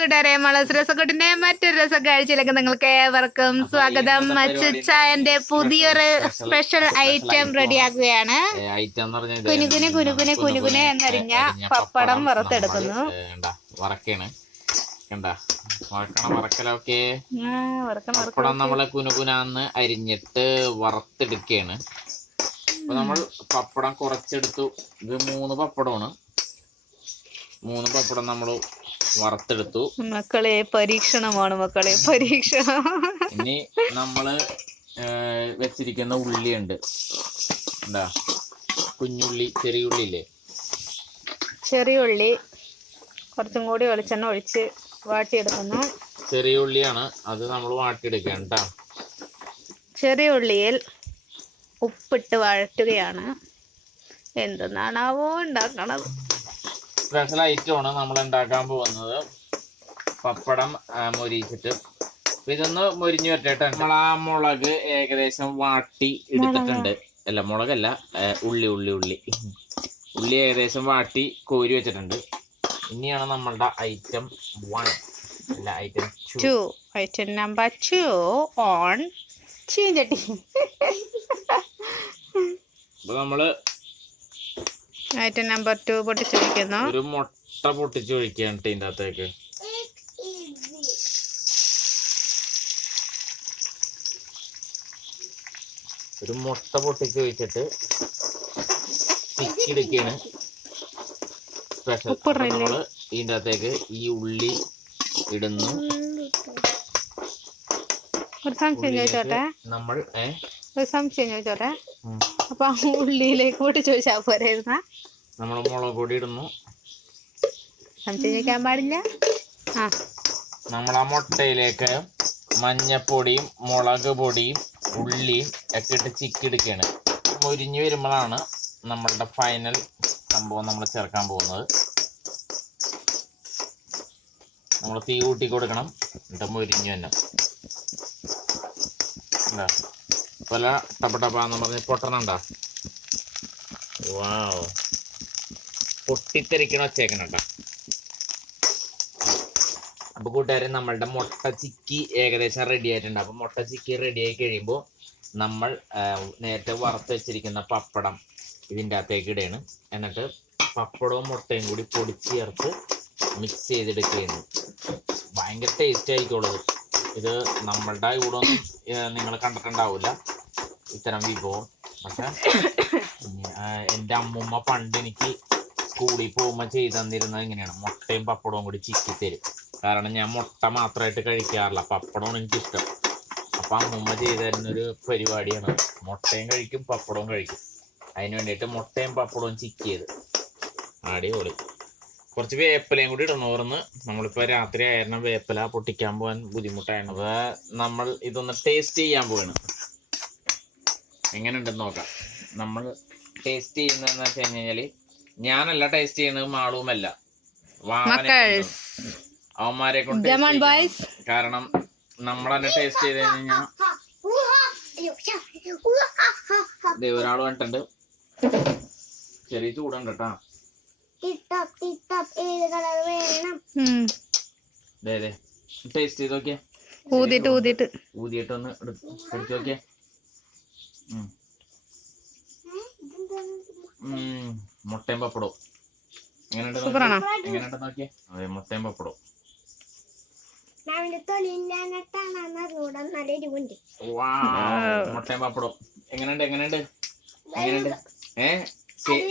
കൂട്ടുകാരെ മളസ് രസക്കൂട്ടിന്റെ മറ്റൊരു രസക്കാഴ്ചയിലേക്ക് നിങ്ങൾക്ക് ഏവർക്കും സ്വാഗതം. മച്ചുച്ചായന്റെ പുതിയൊരു സ്പെഷ്യൽ ഐറ്റം റെഡിയാക്കുകയാണ്. കുനുകുനെ കുനുകുനെ കുനുകുനെ എന്നറിഞ്ഞ പപ്പടം വറുത്തെടുക്കുന്നു. പപ്പടം നമ്മളെ കുനുകുനാന്ന് അരിഞ്ഞിട്ട് വറുത്തെടുക്കുകയാണ് അപ്പൊ നമ്മൾ പപ്പടം കുറച്ചെടുത്തു. ഇത് മൂന്ന് പപ്പടമാണ്. മൂന്ന് പപ്പടം നമ്മൾ വറുത്തെടുത്തു. മക്കളെ പരീക്ഷണമാണ് മക്കളെ പരീക്ഷണം. ഇനി നമ്മൾ വെച്ചിരിക്കുന്ന ഉള്ളിയുണ്ട്. എന്താ? കുഞ്ഞുള്ളി ചെറിയ ഉള്ളി ഇല്ലേ ചെറിയ ഉള്ളി കുറച്ചും കൂടി വെളിച്ചെണ്ണ ഒഴിച്ച് വാട്ടിയെടുക്കുന്നു. ചെറിയ ഉള്ളിയാണ് അത് നമ്മൾ വാട്ടിയെടുക്കുകയാണ് കേട്ടോ ചെറിയ ഉള്ളിയിൽ ഉപ്പിട്ട് വഴറ്റുകയാണ്. എന്തെന്നാണാവോ ഉണ്ടാക്കണത്. സ്പെഷ്യൽ ഐറ്റമാണ് നമ്മൾ ഉണ്ടാക്കാൻ പോകുന്നത്. പപ്പടം മൊരിച്ചിട്ട്. ഇതൊന്ന് മുരിഞ്ഞു വരട്ടെ നമ്മൾ ആ മുളക് ഏകദേശം വാട്ടി എടുത്തിട്ടുണ്ട്. അല്ല മുളകല്ല ഉള്ളി ഉള്ളി ഉള്ളി. ഉള്ളി ഏകദേശം വാട്ടി കോരി വെച്ചിട്ടുണ്ട്. ഇനിയാണ് നമ്മളുടെ ഐറ്റം വൺ അല്ല item two item number two on ചീഞ്ചട്ടി അപ്പൊ നമ്മൾ ഐറ്റം നമ്പർ ടു പൊട്ടിച്ചൊഴിക്കുന്നു. ഒരു മുട്ട പൊട്ടിച്ച് ഇതിന്റെ അകത്തേക്ക് ഒരു മുട്ട പൊട്ടിച്ച് ഒഴിച്ചിട്ട് തിക്കിടിക്കാണ് സ്പെഷ്യൽ നമ്മൾ ഇതിന്റെ അകത്തേക്ക് ഈ ഉള്ളി ഇടുന്നു. ഒരു സംശയം ചോദിച്ചോട്ടെ? നമ്മൾ ഒരു സംശയം ചോദിച്ചോട്ടെ. അപ്പൊ ആ ഉള്ളിയിലേക്ക് പോയിട്ട് ചോദിച്ചാൽ പോരായിരുന്ന നമ്മൾ മുളക് പൊടി ഇടുന്നു. സംശയം ചോദിക്കാൻ പാടില്ല. ആ. നമ്മൾ ആ മുട്ടയിലേക്ക് മഞ്ഞപ്പൊടിയും മുളക് പൊടിയും ഉള്ളിയും ഒക്കെ ഇട്ട് ചിക്കിടിക്കുകയാണ് മുരിഞ്ഞ് വരുമ്പോഴാണ് നമ്മളുടെ ഫൈനൽ സംഭവം നമ്മൾ ചേർക്കാൻ പോകുന്നത്. നമ്മൾ തീ കൂട്ടി കൊടുക്കണം. എന്നിട്ട് മുരിഞ്ഞു തന്നെ എന്താ പല ടപ്പ ടപ്പാന്ന് പറഞ്ഞ് പൊട്ടണണ്ട. വാവ്. പൊട്ടിത്തെറിക്കണ വച്ചേക്കണം അപ്പോൾ അപ്പൊ കൂട്ടുകാരെ നമ്മളുടെ മുട്ട ചിക്കി ഏകദേശം റെഡി ആയിട്ടുണ്ട്. അപ്പൊ മുട്ട ചിക്കി റെഡി ആയി കഴിയുമ്പോൾ നമ്മൾ നേരത്തെ വറുത്ത് വെച്ചിരിക്കുന്ന പപ്പടം ഇതിന്റെ അകത്തേക്ക് ഇടുകയാണ് എന്നിട്ട് പപ്പടവും മുട്ടയും കൂടി പൊടിച്ച് ചേർത്ത് മിക്സ് ചെയ്തെടുക്കുകയാണ്. ഭയങ്കര ടേസ്റ്റ് ആയിക്കോളൂ ഇത് നമ്മളുടെ ഇവിടെ ഒന്നും നിങ്ങൾ കണ്ടിട്ടുണ്ടാവില്ല. ഇത്തരം വിഭവം പക്ഷെ എന്റെ അമ്മുമ്മ പണ്ട് എനിക്ക് സ്കൂളിൽ പോകുമ്പോൾ ചെയ്തു തന്നിരുന്നത് ഇങ്ങനെയാണ്. മുട്ടയും പപ്പടവും കൂടി ചിക്കി തരും. കാരണം ഞാൻ മുട്ട മാത്രമായിട്ട് കഴിക്കാറില്ല. പപ്പടമാണ് എനിക്കിഷ്ടം. അപ്പം അമ്മൂമ്മ ചെയ്തു തരുന്നൊരു പരിപാടിയാണ്. മുട്ടയും കഴിക്കും പപ്പടവും കഴിക്കും. അതിന് വേണ്ടിയിട്ട് മുട്ടയും പപ്പടവും ചിക്ക് ചെയ്ത് അടിപൊളി. കുറച്ച് വേപ്പിലയും കൂടി ഇടണോർന്ന് നമ്മളിപ്പോൾ രാത്രി ആയിരുന്നു വേപ്പില പൊട്ടിക്കാൻ പോകാൻ ബുദ്ധിമുട്ടായിരുന്നു. അപ്പോൾ നമ്മൾ ഇതൊന്ന് ടേസ്റ്റ് ചെയ്യാൻ പോവാണ്. എങ്ങനെയുണ്ടെന്ന് നോക്കാം. നമ്മൾ ടേസ്റ്റ് ചെയ്യുന്നതെന്ന് വെച്ച് കഴിഞ്ഞാൽ ഞാനല്ല ടേസ്റ്റ് ചെയ്യുന്നത് മാളുമല്ല. അവന്മാരെ കൊണ്ട് കാരണം നമ്മൾ തന്നെ ടേസ്റ്റ് ചെയ്ത് കഴിഞ്ഞാൽ ഒരാൾ കണ്ടിട്ടുണ്ട് ചെറിയ ചൂടുണ്ട് കേട്ടാ ടേസ്റ്റ് ചെയ്ത് നോക്കിയേ. ഊതിട്ട് ഊതിട്ട് ഊതിയിട്ട്. ഒന്ന് എടുത്ത് നോക്കിയാ. മുട്ടയും പപ്പടവും. എങ്ങനെയുണ്ട് സൂപ്പറാണോ? എങ്ങനെയുണ്ട് നോക്കിയേ? അതെ മുട്ടയും പപ്പടവും. Wow. മുട്ടയും പപ്പടവും. എങ്ങനെയുണ്ട് എങ്ങനെയുണ്ട്? എങ്ങനെയുണ്ട്? ഏ?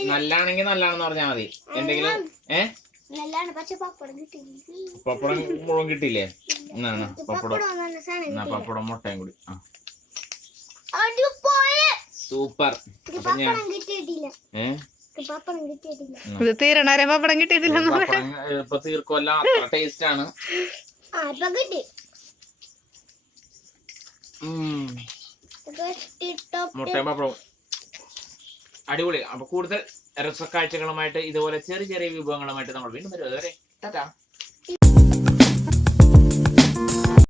നല്ലാണെങ്കിൽ നല്ലാണെന്ന് പറഞ്ഞാൽ മതി. എന്തെങ്കിലും ഏ? പപ്പടം മുഴുവൻ കിട്ടിയില്ലേ? എന്നാണ് പപ്പടം. എന്നാ പപ്പടം മുട്ടയും കൂടി. ആ. സൂപ്പർ. ഇത് തീരണവരെ പപ്പടം അത്ര ടേസ്റ്റ് ആണ്. ഉം. മുട്ടയും പപ്പടവും. അടിപൊളി. അപ്പൊ കൂടുതൽ രസക്കാഴ്ചകളുമായിട്ട് ഇതുപോലെ ചെറിയ ചെറിയ വിഭവങ്ങളുമായിട്ട് നമ്മൾ വീണ്ടും വരും. അതുവരെ ടാറ്റാ.